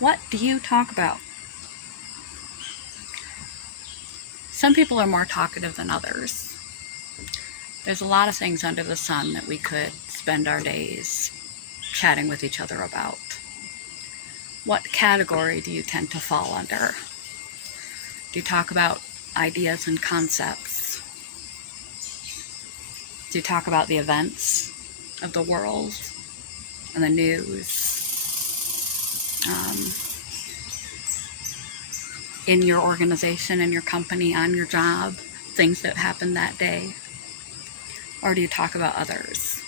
What do you talk about? Some people are more talkative than others. There's a lot of things under the sun that we could spend our days chatting with each other about. What category do you tend to fall under? Do you talk about ideas and concepts? Do you talk about the events of the world and the news? In your organization, in your company, on your job, things that happened that day? Or do you talk about others?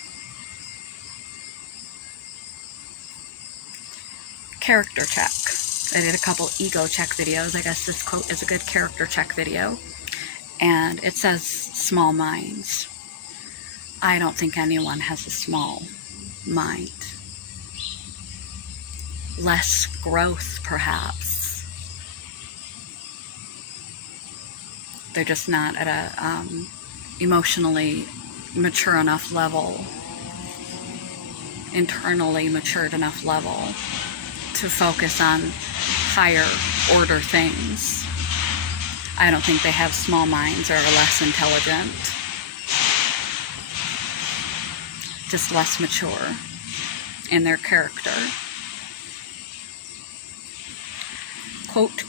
Character check. I did a couple ego check videos. I guess this quote is a good character check video. And it says, small minds. I don't think anyone has a small mind. Less growth, perhaps. They're just not at a emotionally mature enough level, internally matured enough level to focus on higher order things. I don't think they have small minds or are less intelligent, just less mature in their character. Quote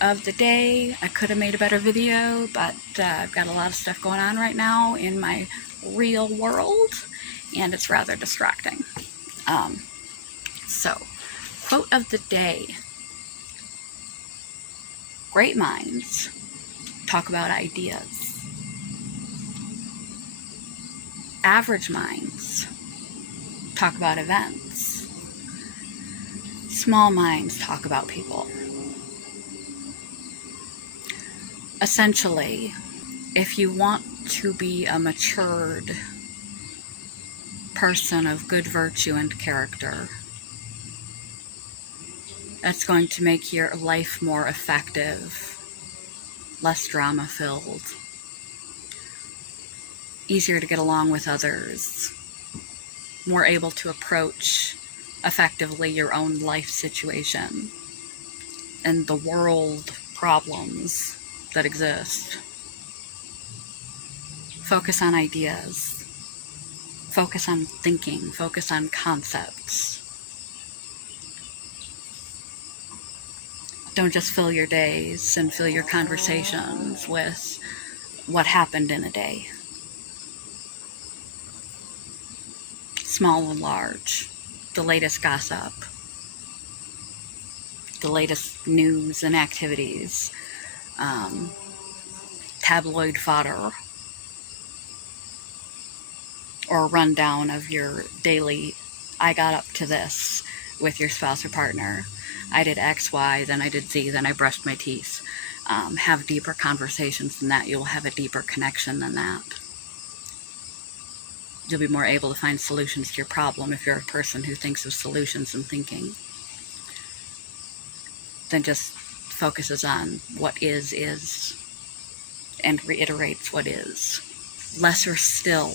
of the day. I could have made a better video, but I've got a lot of stuff going on right now in my real world, and it's rather distracting. So, quote of the day. Great minds talk about ideas. Average minds talk about events. Small minds talk about people. Essentially, if you want to be a matured person of good virtue and character, that's going to make your life more effective, less drama-filled, easier to get along with others, more able to approach effectively your own life situation and the world problems that exist. Focus on ideas. Focus on thinking. Focus on concepts. Don't just fill your days and fill your conversations with what happened in a day. Small and large. The latest gossip. The latest news and activities. Tabloid fodder, or a rundown of your daily, I got up to this with your spouse or partner. I did X, Y, then I did Z, then I brushed my teeth. Have deeper conversations than that. You'll have a deeper connection than that. You'll be more able to find solutions to your problem if you're a person who thinks of solutions and thinking, than just focuses on what is, and reiterates what is. Lesser still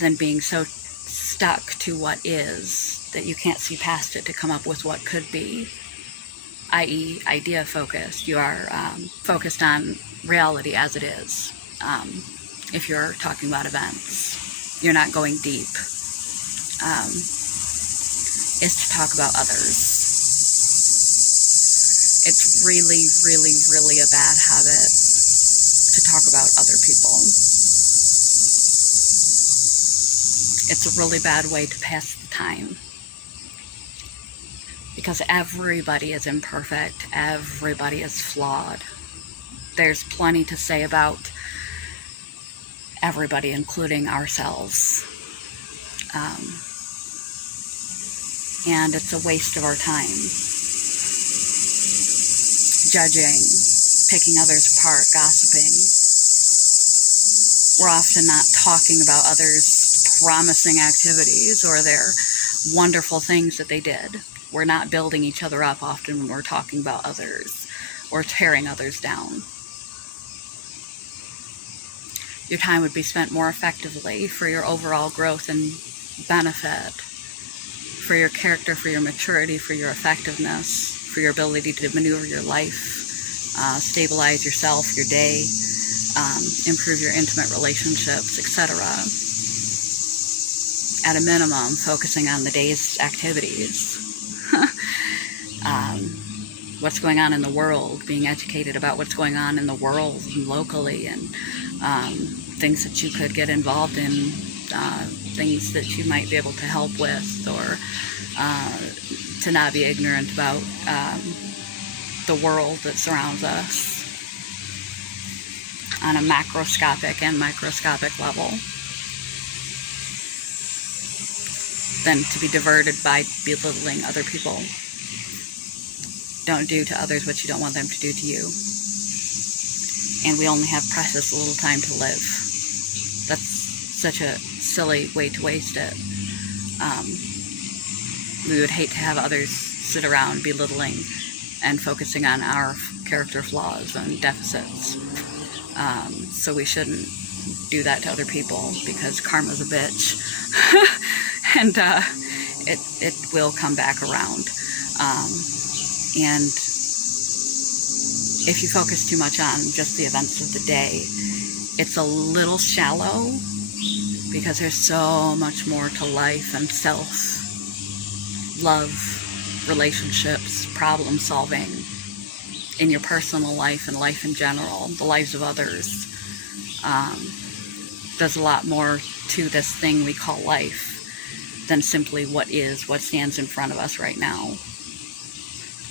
than being so stuck to what is that you can't see past it to come up with what could be, i.e. idea focused. You are focused on reality as it is. If you're talking about events, you're not going deep. Is to talk about others. It's really, really, really a bad habit to talk about other people. It's a really bad way to pass the time. Because everybody is imperfect. Everybody is flawed. There's plenty to say about everybody, including ourselves. And it's a waste of our time. Judging, picking others apart, gossiping. We're often not talking about others' promising activities or their wonderful things that they did. We're not building each other up often when we're talking about others or tearing others down. Your time would be spent more effectively for your overall growth and benefit for your character, for your maturity, for your effectiveness, for your ability to maneuver your life, stabilize yourself, your day, improve your intimate relationships, etc. At a minimum, focusing on the day's activities. What's going on in the world, being educated about what's going on in the world and locally, and things that you could get involved in, things that you might be able to help with, or to not be ignorant about the world that surrounds us on a macroscopic and microscopic level, than to be diverted by belittling other people. Don't do to others what you don't want them to do to you. And we only have precious little time to live. That's such a silly way to waste it. We would hate to have others sit around belittling and focusing on our character flaws and deficits. So we shouldn't do that to other people, because karma's a bitch. And it will come back around. And if you focus too much on just the events of the day, it's a little shallow, because there's so much more to life and self, love, relationships, problem solving in your personal life and life in general, the lives of others. There's a lot more to this thing we call life than simply what stands in front of us right now.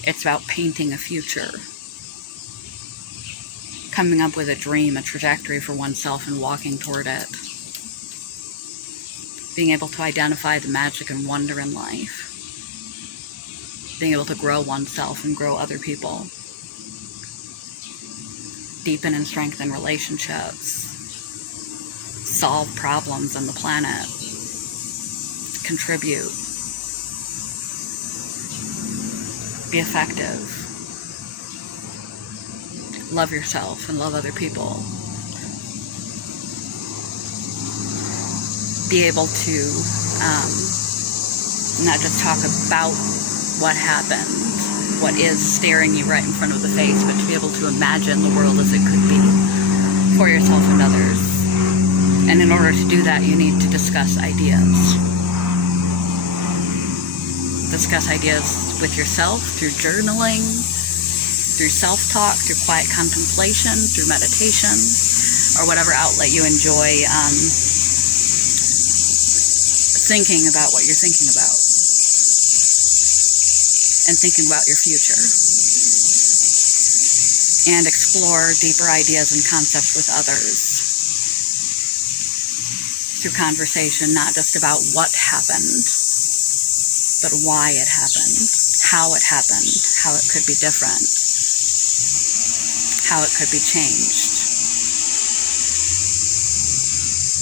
It's about painting a future, coming up with a dream, a trajectory for oneself, and walking toward it. Being able to identify the magic and wonder in life. Being able to grow oneself and grow other people. Deepen and strengthen relationships. Solve problems on the planet. Contribute. Be effective. Love yourself and love other people. Be able to not just talk about what happened, what is staring you right in front of the face, but to be able to imagine the world as it could be for yourself and others. And in order to do that, you need to discuss ideas. Discuss ideas with yourself through journaling, through self-talk, through quiet contemplation, through meditation, or whatever outlet you enjoy thinking about what you're thinking about and thinking about your future. And explore deeper ideas and concepts with others through conversation, not just about what happened, but why it happened, how it happened, how it could be different, how it could be changed.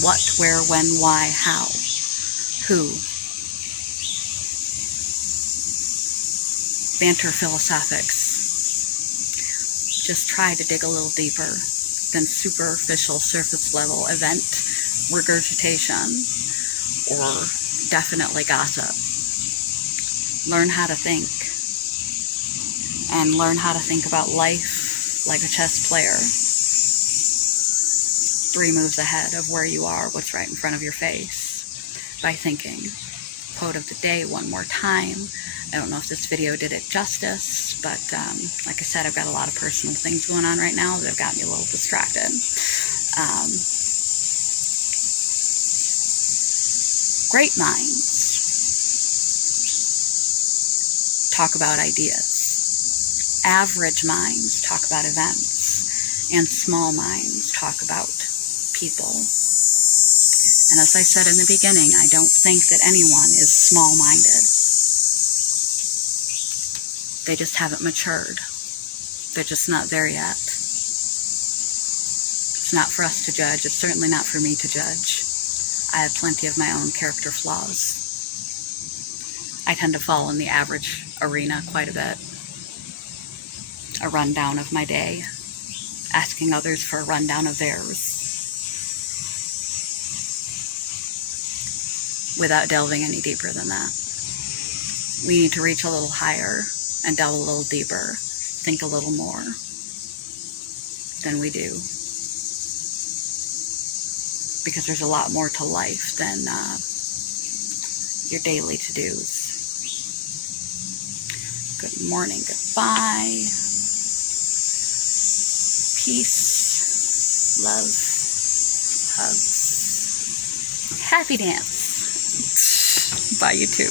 What, where, when, why, how, who. Banter philosophics. Just try to dig a little deeper than superficial, surface level event regurgitation or definitely gossip. Learn how to think, and learn how to think about life like a chess player. 3 moves ahead of where you are, what's right in front of your face, by thinking. Quote of the day one more time. I don't know if this video did it justice, but like I said, I've got a lot of personal things going on right now that have got me a little distracted. Great minds talk about ideas. Average minds talk about events. And small minds talk about people. And as I said in the beginning, I don't think that anyone is small-minded. They just haven't matured. They're just not there yet. It's not for us to judge. It's certainly not for me to judge. I have plenty of my own character flaws. I tend to fall in the average arena quite a bit. A rundown of my day, asking others for a rundown of theirs, without delving any deeper than that. we need to reach a little higher and delve a little deeper, think a little more than we do. Because there's a lot more to life than your daily to-dos. Good morning, goodbye. Peace, love, hugs, happy dance. Bye, you too.